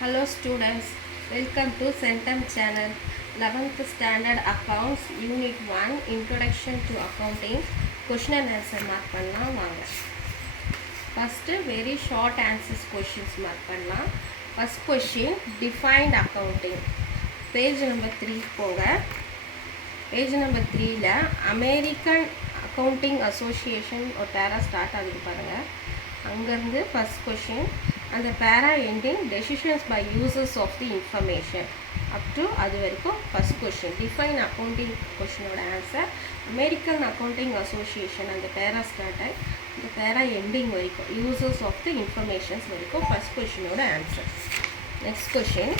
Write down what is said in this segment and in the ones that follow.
Hello students, welcome to Centum channel. 11th Standard Accounts Unit 1 Introduction to Accounting Question and answer mark பண்ணலாம் வாங்க. First very short answers questions mark பண்ணலாம். First question defined accounting. Page number 3 போங்க. Page number 3ல American Accounting Association ஒரு பேரா start ஆகுது பாருங்க. அங்கேருந்து first question அந்த para ending decisions by users of the information up to அது வரைக்கும் ஃபர்ஸ்ட் கொஷின் டிஃபைன் அக்கௌண்டிங் கொஷினோட ஆன்சர் அமெரிக்கன் அக்கௌண்டிங் அசோசியேஷன் அந்த பேரா ஸ்டார்ட் ஆகி அந்த பேரா எண்டிங் வரைக்கும் யூசர்ஸ் ஆஃப் தி இன்ஃபர்மேஷன்ஸ் வரைக்கும் ஃபர்ஸ்ட் கொஷினோட answer. Next question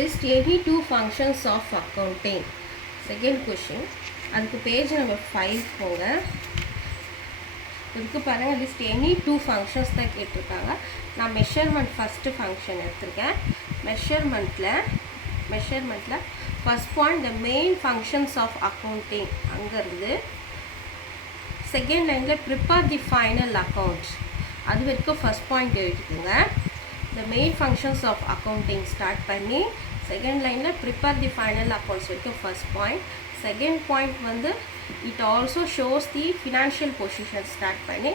list any two functions of accounting. Second question அதுக்கு பேஜ் நம்பர் 5 போங்க. இதுக்கு பாருங்கள் லிஸ்ட் எனி டூ ஃபங்க்ஷன்ஸ் தான் கேட்டிருக்காங்க. நான் மெஷர்மெண்ட் ஃபஸ்ட்டு ஃபங்க்ஷன் எடுத்திருக்கேன். மெஷர்மெண்ட்டில் first point the main functions of accounting அங்கேருந்து செகண்ட் லைனில் ப்ரிப்பேர் தி ஃபைனல் அக்கௌண்ட்ஸ் அது வரைக்கும் ஃபஸ்ட் பாயிண்ட் எழுதிக்குங்க. The main functions of accounting start பண்ணி செகண்ட் லைனில் ப்ரிப்பேர் தி ஃபைனல் அக்கௌண்ட்ஸ் வரைக்கும் ஃபஸ்ட் பாயிண்ட். செகண்ட் பாயிண்ட் வந்து it also shows the financial position start பண்ணி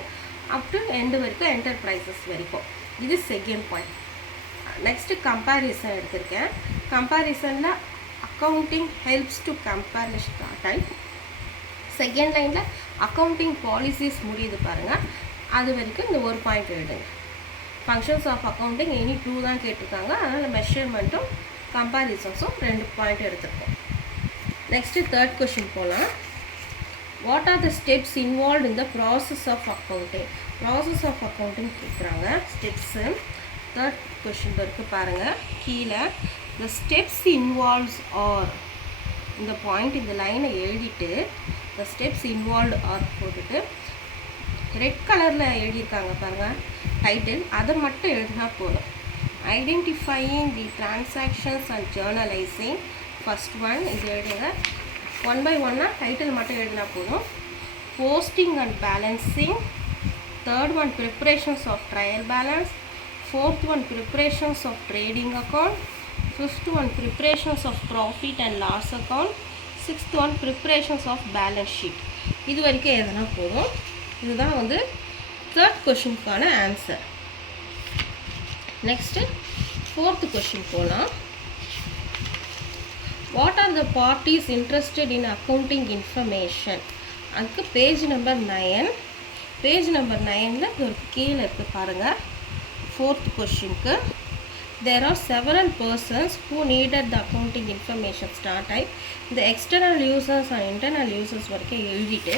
அப் டு எண்டு வரைக்கும் enterprises வரைக்கும். இது செகண்ட் பாயிண்ட். நெக்ஸ்ட்டு கம்பேரிசன் எடுத்திருக்கேன். கம்பேரிசனில் accounting helps to compare start ஆகி செகண்ட் லைனில் அக்கௌண்டிங் பாலிசிஸ் முடியுது பாருங்கள். அது வரைக்கும் இந்த ஒரு பாயிண்ட் எழுதுங்க. Functions of accounting any two தான் கேட்டிருக்காங்க. அதனால் மெஷர்மெண்ட்டும் கம்பேரிசன்ஸும் 2 பாயிண்ட் எடுத்துருக்கோம். நெக்ஸ்ட்டு தேர்ட் கொஷின் போகலாம். What are the steps involve in the process of accounting. Process of accounting கேட்குறாங்க. ஸ்டெப்ஸு தேர்ட் கொஷின் இருக்குது பாருங்கள். கீழே த ஸ்டெப்ஸ் இன்வால்வ்ஸ் ஆர் இந்த பாயிண்ட் இந்த லைனை எழுதிட்டு த ஸ்டெப்ஸ் இன்வால்வ் ஆர் போட்டுட்டு ரெட் கலரில் எழுதியிருக்காங்க பாருங்கள் டைட்டில், அதை மட்டும் எழுதினா போதும். Identifying the transactions and journalising first one இது எழுதுங்க. 1 by 1 டைட்டில் மட்டும் எழுதினா போதும். Posting and balancing. Third one preparations of trial balance. Fourth one preparations of trading account. Fifth one preparations of profit and loss account. Sixth one preparations of balance sheet. இது வரைக்கும் எழுதினா போதும். இதுதான் வந்து third கொஷினுக்கான ஆன்சர். நெக்ஸ்ட்டு ஃபோர்த்து கொஷின் போகலாம். What are the parties interested in accounting information. அதுக்கு page number 9. Page number 9ல் ஒரு கீழே இருக்குது பாருங்கள். ஃபோர்த் கொஷினுக்கு there are several persons who needed the accounting information start ஆகி இந்த external users and internal users வரைக்கும் எழுதிட்டு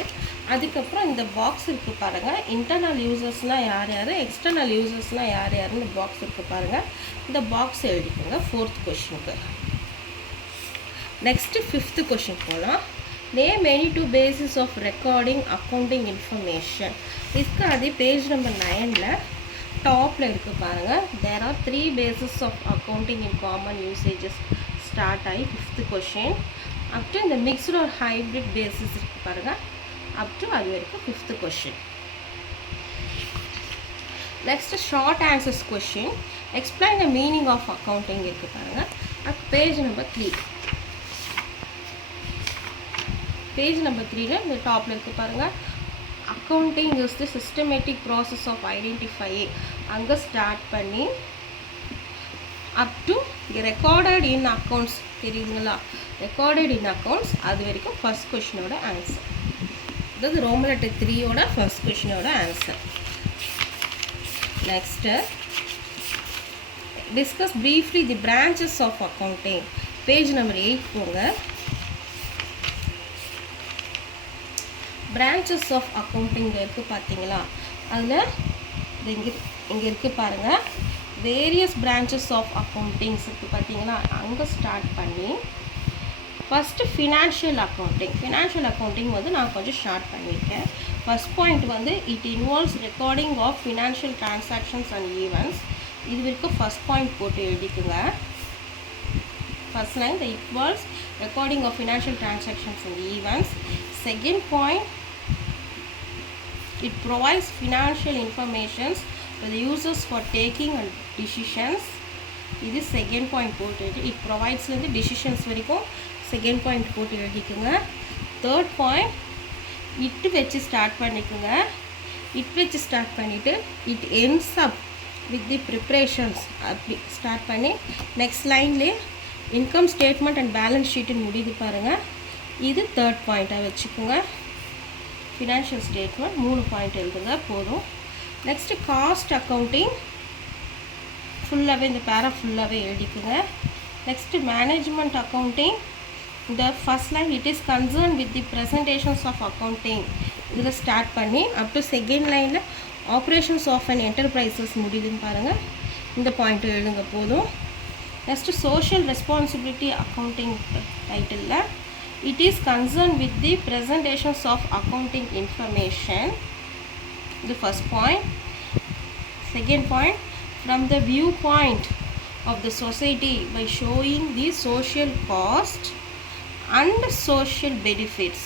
அதுக்கப்புறம் இந்த பாக்ஸ் இருக்குது பாருங்கள். இன்டர்னல் யூசர்ஸ்னால் யார் யார், எக்ஸ்டர்னல் யூசர்ஸ்னால் யார் யாருன்னு இந்த பாக்ஸ் இருக்குது பாருங்கள். இந்த பாக்ஸ் எழுதிக்கோங்க ஃபோர்த் கொஷினுக்கு. நெக்ஸ்ட்டு ஃபிஃப்த்து கொஷின் போகலாம். Name any two basis of recording accounting information. இதுக்கு அதே பேஜ் நம்பர் 9ல் டாப்பில் இருக்குது பாருங்கள். There are 3 basis of accounting in common usages start ஆகி ஃபிஃப்த்து கொஷின் அப் டு இந்த மிக்ஸ்டு ஒரு ஹைப்ரிட் பேசிஸ் இருக்குது பாருங்கள். அப் டு அது வரைக்கும் fifth question. Next short answers question. Explain the meaning of accounting இருக்குது பாருங்கள். அது பேஜ் நம்பர் 3. பேஜ் நம்பர் 3ல இந்த டாப்பில் இருக்குது பாருங்கள். Accounting is the systematic process of identifying அங்கே ஸ்டார்ட் பண்ணி up to recorded in accounts தெரியுதுங்களா. ரெக்கார்டட் இன் அக்கௌண்ட்ஸ் அது வரைக்கும் ஃபர்ஸ்ட் கொஷினோட ஆன்சர். அதாவது ரோமன் லெட்டர் 3யோட ஃபர்ஸ்ட் கொஷினோட answer. Next discuss briefly the branches of accounting. Page number 8 போங்க. பிரான்ச்சஸ் ஆஃப் அக்கௌண்டிங் இருக்குது பார்த்தீங்களா. அதில் இங்கே இருக்குது பாருங்கள். வேரியஸ் பிரான்ச்சஸ் ஆஃப் அக்கௌண்டிங்ஸ் இருக்குது பார்த்தீங்களா. அங்கே ஸ்டார்ட் பண்ணி ஃபஸ்ட்டு ஃபினான்ஷியல் அக்கௌண்டிங் வந்து நான் கொஞ்சம் ஷார்ட் பண்ணியிருக்கேன். ஃபஸ்ட் பாயிண்ட் வந்து it involves recording of financial transactions and events. இது வரைக்கும் ஃபஸ்ட் பாயிண்ட் போட்டு எழுதிக்குங்க. First line the involves recording of financial transactions and events. Second point it provides financial information the users for taking and decisions. இது second point போட்டு it ப்ரொவைட்ஸ்லேருந்து decisions வரைக்கும் second point போட்டு எழுதிக்குங்க. Third point இட்டு வச்சு start பண்ணிக்கோங்க. It வச்சு start பண்ணிவிட்டு it ends up with the preparations அப்படி ஸ்டார்ட் பண்ணி நெக்ஸ்ட் லைன்லேயே இன்கம் ஸ்டேட்மெண்ட் அண்ட் பேலன்ஸ் ஷீட்டுன்னு முடியுது பாருங்கள். இது தேர்ட் பாயிண்ட்டாக வச்சுக்கோங்க. ஃபினான்ஷியல் ஸ்டேட்மெண்ட் 3 பாயிண்ட் எழுதுங்க போதும். நெக்ஸ்ட்டு காஸ்ட் அக்கௌண்டிங் ஃபுல்லாகவே இந்த பேரா ஃபுல்லாகவே எழுதிக்குங்க. நெக்ஸ்ட்டு மேனேஜ்மெண்ட் அக்கௌண்டிங் இந்த first line it is concern with the presentations of accounting இதில் ஸ்டார்ட் பண்ணி அப் டு செகண்ட் லைனில் ஆப்ரேஷன்ஸ் ஆஃப் அன் என்டர்பிரைசஸ் முடியுதுன்னு பாருங்கள். இந்த பாயிண்ட்டு எழுதுங்க போதும். நெக்ஸ்ட்டு சோஷியல் ரெஸ்பான்சிபிலிட்டி அக்கௌண்டிங் டைட்டிலில் it is concern with the presentations of accounting information. இது first point. Second point from the viewpoint of the society by showing the social cost and social benefits.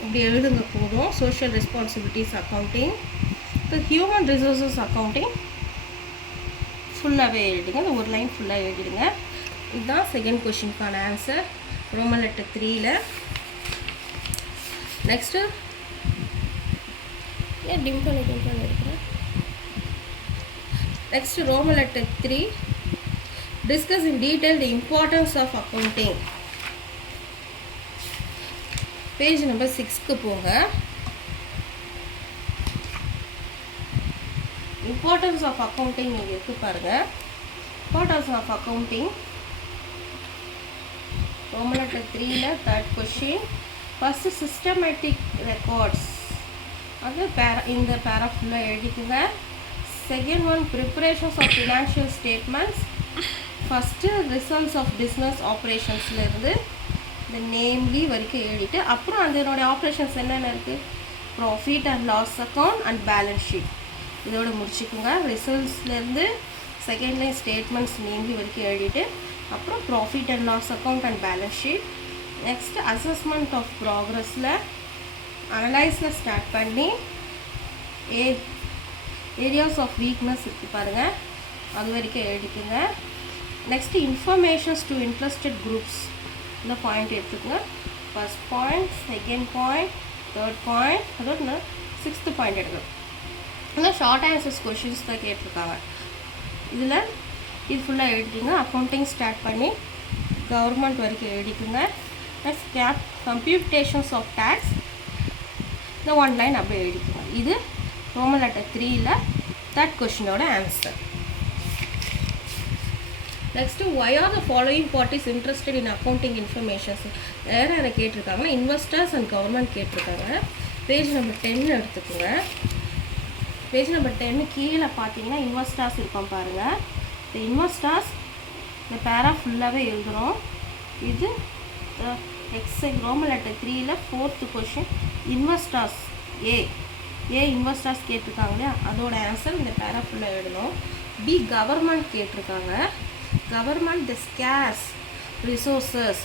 இப்படி எழுதுங்க போதும். social responsibilities accounting. இப்போ human resources accounting ஃபுல்லாகவே எழுதுங்க. இந்த ஒரு line ஃபுல்லாக எழுதிடுங்க. இதுதான் செகண்ட் கொஷினுக்கான ஆன்சர் ரோமன் லெட்டர் 3ல். நெக்ஸ்ட்டு ஏன் டிம்பிள் இருக்கிறேன். Next, Roman letter 3. Discuss in detail the importance of accounting. Page number 6க்கு போங்க. Importance of accounting இங்க இருக்கு பாருங்க. Importance of accounting. Roman letter 3ல third question. First, systematic records. அது இந்த பேரா ஃபுல்லாக எழுதிக்குங்க. Second one, preparations of financial statements. First, results of business operationsலேருந்து இந்த namely வரைக்கும் எழுதிட்டு அப்புறம் அதனுடைய ஆப்ரேஷன்ஸ் என்னென்ன இருக்குது, profit and loss account and balance sheet இதோட முடிச்சுக்குங்க. ரிசல்ட்ஸ்லேருந்து செகண்ட் லைன் ஸ்டேட்மெண்ட்ஸ் நேம்லி வரைக்கும் எழுதிட்டு அப்புறம் profit and loss account and balance sheet. Next assessment of ப்ராக்ரஸில் அனலைஸில் ஸ்டார்ட் பண்ணி ஏரியாஸ் ஆஃப் வீக்னஸ் இருக்குது பாருங்கள், அது வரைக்கும் எழுதிக்குங்க. Next informations to interested groups இந்த பாயிண்ட் எடுத்துக்கோங்க. First point, second point, third point, அதோட சிக்ஸ்த்து பாயிண்ட் எடுக்கணும். இதில் ஷார்ட் ஆன்சர்ஸ் கொஷின்ஸ் தான் கேட்டிருக்காங்க. இதில் இது ஃபுல்லாக எழுதிங்க. அக்கௌண்டிங் ஸ்டார்ட் பண்ணி கவர்மெண்ட் வரைக்கும் எழுதிக்குங்க. நெக்ஸ்ட் கம்ப்யூட்டேஷன்ஸ் ஆஃப் டேக்ஸ் இந்த ஒன் லைன் அப்படியே எழுதிக்குங்க. இது ரோமன் லெட்டர் 3ல் தேர்ட் கொஷினோட answer. Next why are the following parties interested in accounting information? யாரை கேட்டிருக்காங்கன்னா இன்வெஸ்டர்ஸ் அண்ட் கவர்மெண்ட் கேட்டிருக்காங்க. பேஜ் நம்பர் 10 எடுத்துக்கோங்க. பேஜ் நம்பர் 10 கீழே பார்த்தீங்கன்னா இன்வெஸ்டர்ஸ் இருப்போம் பாருங்கள். இந்த இன்வெஸ்டர்ஸ் இந்த பேரா ஃபுல்லாகவே எழுதுகிறோம். இது ரோமன் லெட்டர் 3ல் fourth question investors A investors கேட்டிருக்காங்க இல்லையா, அதோட ஆன்சர் இந்த பேரா ஃபுல்லாக எழுதணும். பி கவர்மெண்ட் கேட்டிருக்காங்க. கவர்மெண்ட் தி ஸ்கேர்ஸ் ரிசோர்ஸஸ்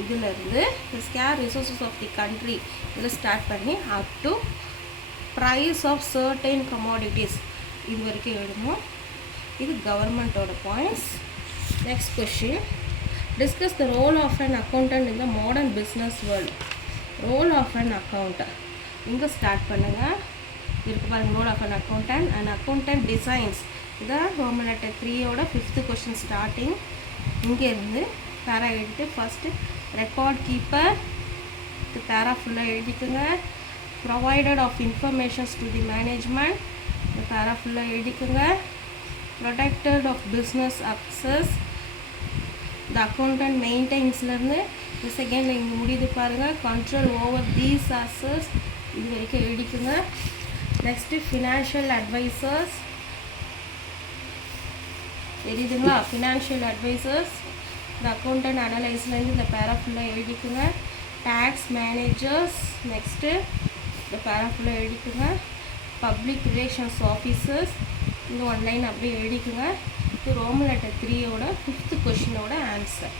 இதிலேருந்து the scarce resources of the country இதில் ஸ்டார்ட் பண்ணி up to price of certain commodities இது வரைக்கும் எழுதணும். இது கவர்மெண்ட்டோட points. Next question, discuss the role of an accountant in the modern business world. Role of an accountant இங்கே start பண்ணுங்கள். இருக்கு பாருங்க, role of an accountant and accountant designs. இதான் ரோமன் லெட்டர் 3யோட 5th கொஷின் ஸ்டார்டிங். இங்கேருந்து para எழுதிட்டு first record keeper இது para ஃபுல்லாக எழுதிக்குங்க. Provided of informations to the management இந்த பேரா ஃபுல்லாக எழுதிக்குங்க. Protected of business access the accountant மெயின்டைன்ஸ்லேருந்து இந்த செகண்டில் இங்கே முடியுது பாருங்கள். கண்ட்ரோல் ஓவர் தீஸ் அசஸ் இது வரைக்கும் எழுதிக்குங்க. நெக்ஸ்ட்டு ஃபினான்ஷியல் அட்வைசர்ஸ் தெரியுதுங்களா, ஃபினான்ஷியல் அட்வைசர்ஸ் இந்த அக்கௌண்டன்ட் அனலைஸ்லேருந்து இந்த பேரா ஃபுல்லாக எழுதிக்குங்க. டேக்ஸ் மேனேஜர்ஸ் நெக்ஸ்ட்டு இந்த பேரா ஃபுல்லாக எழுதிக்குங்க. பப்ளிக் ரிலேஷன்ஸ் ஆஃபீஸர்ஸ் இந்த ஒன் லைன் அப்படியே எழுதிக்குங்க. இது ரோமன் லெட்டர் 3யோட 5th கொஷினோட ஆன்சர்.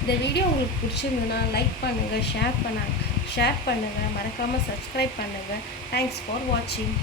இந்த வீடியோ உங்களுக்கு பிடிச்சிருந்ததுன்னா லைக் பண்ணுங்கள், ஷேர் பண்ணுங்கள், மறக்காமல் சப்ஸ்கிரைப் பண்ணுங்கள். தேங்க்ஸ் ஃபார் வாட்சிங்.